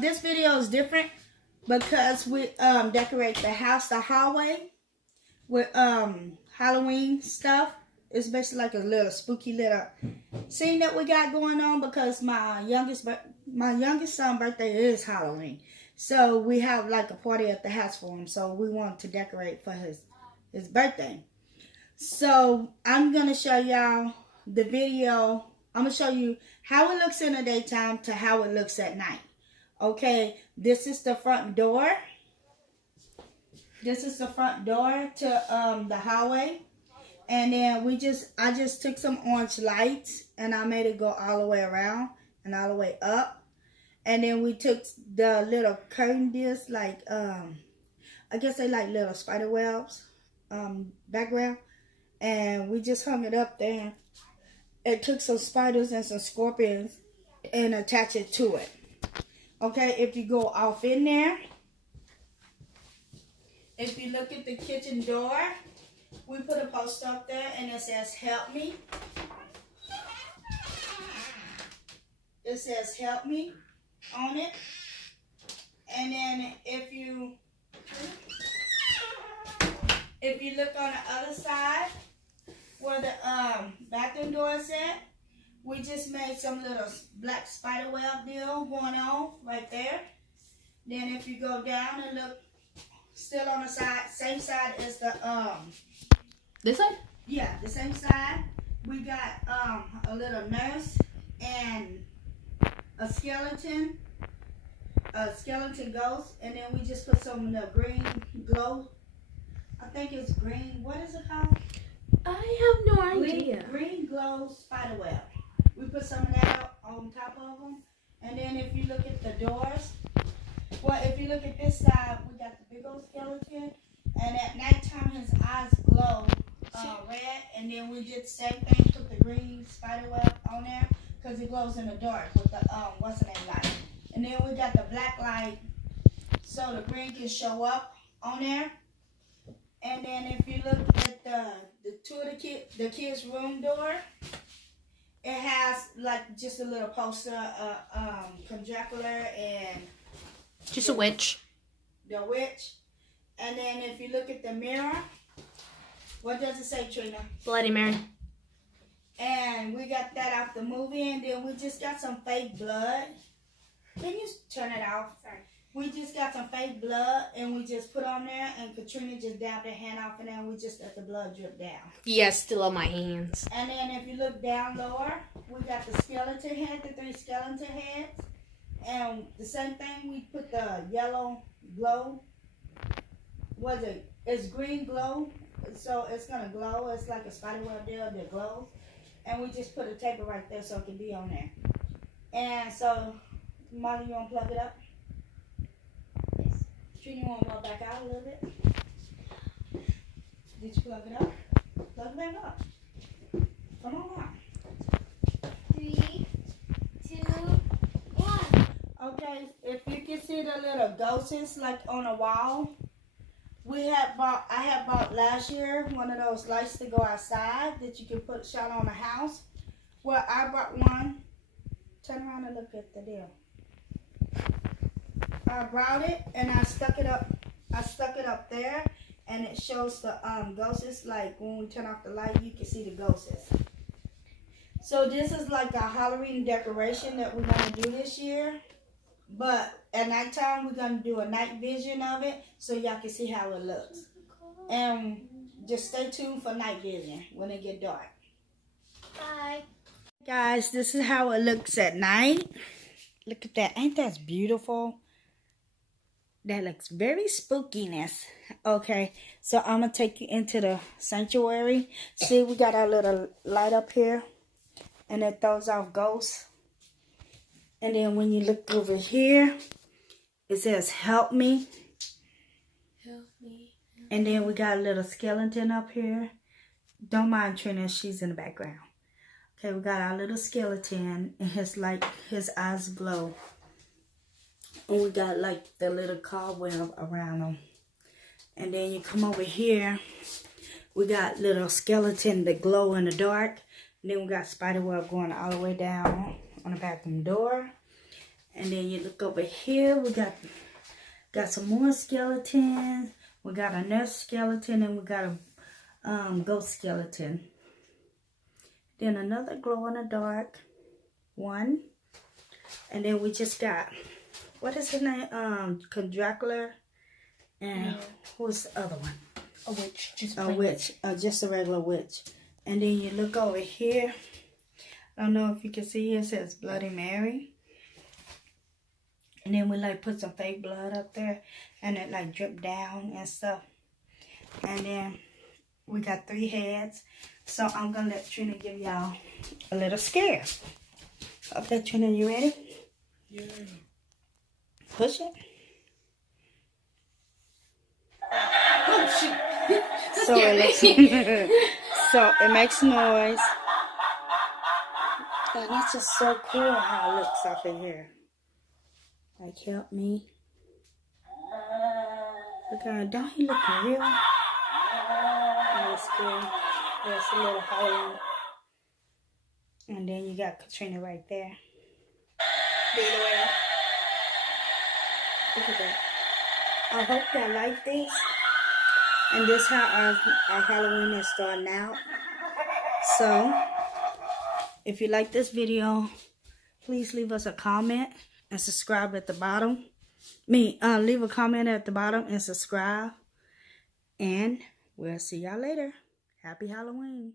this video is different because we decorate the house, the hallway with Halloween stuff. It's basically like a little spooky little scene that we got going on because my youngest son's birthday is Halloween. So we have like a party at the house for him. So we want to decorate for his birthday. So I'm going to show y'all the video. I'm going to show you how it looks in the daytime to how it looks at night. Okay, this is the front door. This is the front door to the hallway. And then I just took some orange lights and I made it go all the way around and all the way up. And then we took the little curtain discs, like, I guess they like little spider webs, background. And we just hung it up there. It took some spiders and some scorpions and attached it to it. Okay, if you go off in there, if you look at the kitchen door, we put a poster up there and it says, "Help me." It says, "Help me" on it. And then if you look on the other side where the bathroom door is at, we just made some little black spider web deal going on right there. Then if you go down and look, still on the side, same side as the this side? Yeah, the same side. We got a little nurse and a skeleton ghost, and then we just put some of the green glow. I think it's green. What is it called? I have no idea. Green glow spider web. We put some of that up on top of them. And then if you look at the doors, well, if you look at this side, we got the big old skeleton. And at nighttime, his eyes glow red. And then we did the same thing, put the green spider web on there because it glows in the dark with the, what's the name, light. And then we got the black light so the green can show up on there. And then if you look at the two of the kids' room door, it has like just a little poster, Dracula and just a witch. The witch. And then if you look at the mirror, what does it say, Trina? Bloody Mary. And we got that off the movie, and then we just got some fake blood. Can you turn it off? Sorry. We just got some fake blood, and we just put on there, and Katrina just dabbed her hand off, and then we just let the blood drip down. Yes, still on my hands. And then if you look down lower, we got the skeleton head, the 3 skeleton heads. And the same thing, we put the yellow glow. What is it? It's green glow, so it's going to glow. It's like a spiderweb deal that glows. And we just put a taper right there so it can be on there. And so, Molly, you want to plug it up? Yes. Trina, you want to go back out a little bit? Did you plug it up? Plug it back up. Come on out. 3, 2, 1. Okay, if you can see the little ghosts like on the wall, I had bought last year one of those lights to go outside that you can put shot on a house. Well, I bought one. Turn around and look at the deal. I brought it and I stuck it up. I stuck it up there, and it shows the ghosts. Like when we turn off the light, you can see the ghosts. So this is like a Halloween decoration that we're gonna do this year. But at nighttime, we're going to do a night vision of it so y'all can see how it looks. And just stay tuned for night vision when it get dark. Bye. Guys, this is how it looks at night. Look at that. Ain't that beautiful? That looks very spookiness. Okay, so I'm going to take you into the sanctuary. See, we got our little light up here. And it throws off ghosts. And then when you look over here, it says, "Help me." Help me. And then we got a little skeleton up here. Don't mind Trina, she's in the background. Okay, we got our little skeleton, and his eyes glow. And we got like the little cobweb around him. And then you come over here, we got little skeleton that glow in the dark. And then we got spiderweb going all the way down on the bathroom door. And then you look over here, we got some more skeletons. We got a nurse skeleton and we got a ghost skeleton. Then another glow in the dark one. And then we just got, what is his name? Dracula. And who's the other one? A witch. Just A witch. Just a regular witch. And then you look over here. I don't know if you can see here, it says Bloody Mary. And then we like put some fake blood up there. And it like drip down and stuff. And then we got 3 heads. So I'm going to let Trina give y'all a little scare. Okay, Trina, you ready? Yeah. Push it. Oh, shoot. So it looks, so it makes noise. And it's just so cool how it looks up in here. Like, help me. Look at him. Don't he look real? That's scary. There's a little Halloween. And then you got Katrina right there. Look at that. I hope y'all like this. And this is how our Halloween is starting out. So, if you like this video, please leave us a comment and subscribe at the bottom. Leave a comment at the bottom and subscribe. And we'll see y'all later. Happy Halloween.